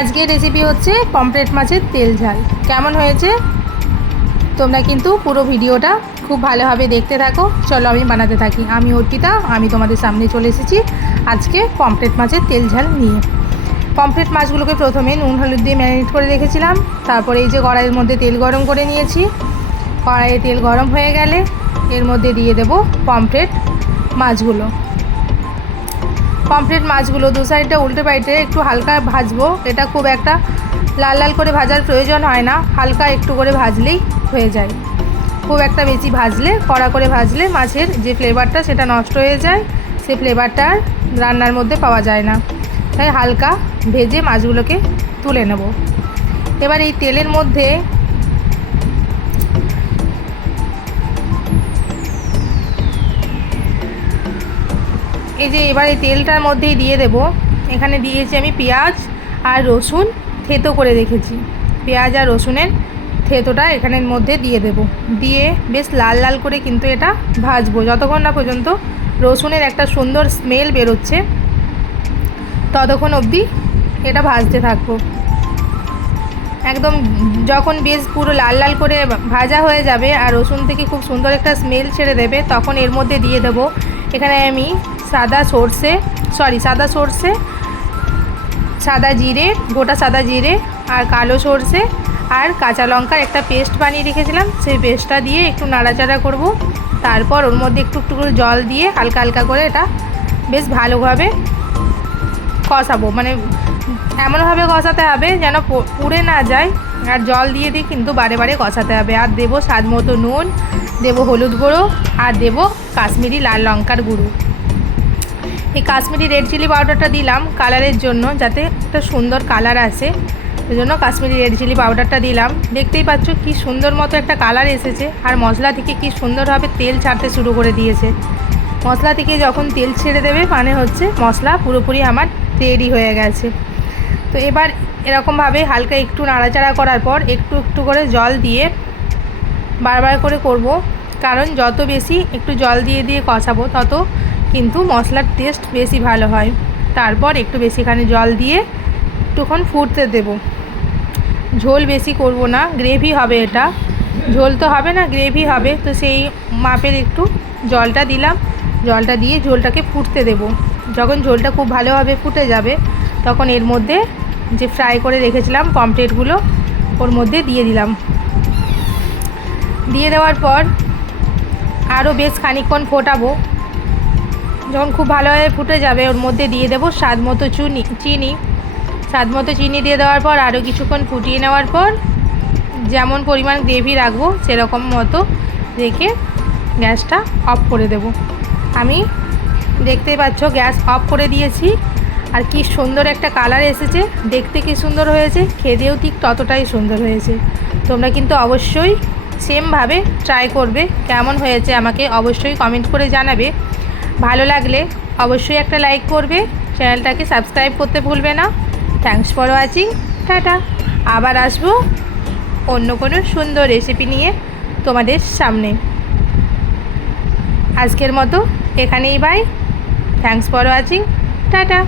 আজকের রেসিপি হচ্ছে পমফ্রেট মাছের তেল ঝাল। কেমন হয়েছে তোমরা কিন্তু পুরো ভিডিওটা খুব ভালোভাবে দেখতে থাকো। চলো আমি বানাতে থাকি। আমি অর্পিতা, আমি তোমাদের সামনে চলে এসেছি আজকে পমফ্রেট মাছের তেল ঝাল নিয়ে। পমফ্রেট মাছগুলোকে প্রথমে নুন হলুদ দিয়ে ম্যারিনেট করে রেখেছিলাম। তারপরে এই যে কড়াইয়ের মধ্যে তেল গরম করে নিয়েছি। কড়াইয়ে তেল গরম হয়ে গেলে এর মধ্যে দিয়ে দেব পমফ্রেট মাছগুলো। পমফ্রেট মাছগুলো দু সাইডটা উল্টে পাল্টে একটু হালকা ভাজবো। এটা খুব একটা লাল লাল করে ভাজার প্রয়োজন হয় না, হালকা একটু করে ভাজলেই হয়ে যায়। খুব একটা বেশি ভাজলে, কড়া করে ভাজলে মাছের যে ফ্লেভারটা সেটা নষ্ট হয়ে যায়, সে ফ্লেভারটা আর রান্নার মধ্যে পাওয়া যায় না। তাই হালকা ভেজে মাছগুলোকে তুলে নেব। এবার এই তেলের মধ্যে এবার এই তেলটার মধ্যেই দিয়ে দেব। এখানে দিয়েছি আমি পেঁয়াজ আর রসুন থেতো করে রেখেছি। পেঁয়াজ আর রসুনের থেতোটা এখানের মধ্যে দিয়ে দেব। দিয়ে বেশ লাল লাল করে কিন্তু এটা ভাজবো, যতক্ষণ না পর্যন্ত রসুনের একটা সুন্দর স্মেল বেরোচ্ছে ততক্ষণ অবধি এটা ভাজতে থাকবো। একদম যখন বেশ পুরো লাল লাল করে ভাজা হয়ে যাবে আর রসুন থেকে খুব সুন্দর একটা স্মেল ছেড়ে দেবে, তখন এর মধ্যে দিয়ে দেবো এখানে আমি সাদা সর্ষে, সাদা জিরে, গোটা সাদা জিরে আর কালো সর্ষে আর কাঁচা লঙ্কার একটা পেস্ট বানিয়ে রেখেছিলাম, সেই পেস্টটা দিয়ে একটু নাড়াচাড়া করব। তারপর ওর মধ্যে একটু একটু করে জল দিয়ে হালকা হালকা করে এটা বেশ ভালোভাবে কষাবো। মানে এমনভাবে কষাতে হবে যেন পুড়ে না যায়, আর জল দিয়ে দিয়ে কিন্তু বারে বারে কষাতে হবে। আর দেবো স্বাদ মতো নুন, দেবো হলুদ গুঁড়ো আর দেবো কাশ্মীরি লাল লঙ্কার গুঁড়ো। এই কাশ্মীরি রেড চিলি পাউডারটা দিলাম কালারের জন্য, যাতে একটা সুন্দর কালার আসে, ওই জন্য কাশ্মীরি রেড চিলি পাউডারটা দিলাম। দেখতেই পাচ্ছ কি সুন্দর মতো একটা কালার এসেছে। আর মশলা থেকে কি সুন্দরভাবে তেল ছাড়তে শুরু করে দিয়েছে। মশলা থেকে যখন তেল ছেড়ে দেবে মানে হচ্ছে মশলা পুরোপুরি আমার রেডি হয়ে গেছে। তো এবার এরকমভাবে হালকা একটু নাড়াচাড়া করার পর একটু একটু করে জল দিয়ে বারবার করে করব, কারণ যত বেশি একটু জল দিয়ে দিয়ে কষাবো তত কিন্তু মশলার টেস্ট বেশি ভালো হয়। তারপর একটু বেশিখানি জল দিয়ে একটুক্ষণ ফুটতে দেব। ঝোল বেশি করব না, গ্রেভি হবে এটা, ঝোল তো হবে না, গ্রেভি হবে। তো সেই মাপের একটু জলটা দিলাম। জলটা দিয়ে ঝোলটাকে ফুটতে দেব। যখন ঝোলটা খুব ভালোভাবে ফুটে যাবে তখন এর মধ্যে যে ফ্রাই করে রেখেছিলাম পমফ্রেটগুলো ওর মধ্যে দিয়ে দিলাম। দিয়ে দেওয়ার পর আরও বেশ খানিকক্ষণ ফোটাবো। যখন খুব ভালোভাবে ফুটে যাবে ওর মধ্যে দিয়ে দেবো স্বাদ মতো চিনি দিয়ে দেওয়ার পর আরও কিছুক্ষণ ফুটিয়ে নেওয়ার পর যেমন পরিমাণ গ্রেভি রাখবো সেরকম মতো রেখে গ্যাসটা অফ করে দেব। আমি দেখতেই পাচ্ছ গ্যাস অফ করে দিয়েছি। আর কি সুন্দর একটা কালার এসেছে, দেখতে কি সুন্দর হয়েছে, খেতেও ঠিক ততটাই সুন্দর হয়েছে। তোমরা কিন্তু অবশ্যই সেমভাবে ট্রাই করবে। কেমন হয়েছে আমাকে অবশ্যই কমেন্ট করে জানাবে। ভালো লাগলে অবশ্যই একটা লাইক করবে, চ্যানেলটাকে সাবস্ক্রাইব করতে ভুলবে না। Thanks for watching, tata. আবার আসবো অন্য কোনো সুন্দর রেসিপি নিয়ে তোমাদের সামনে। আজকের মতো এখানেই bye. Thanks for watching, tata.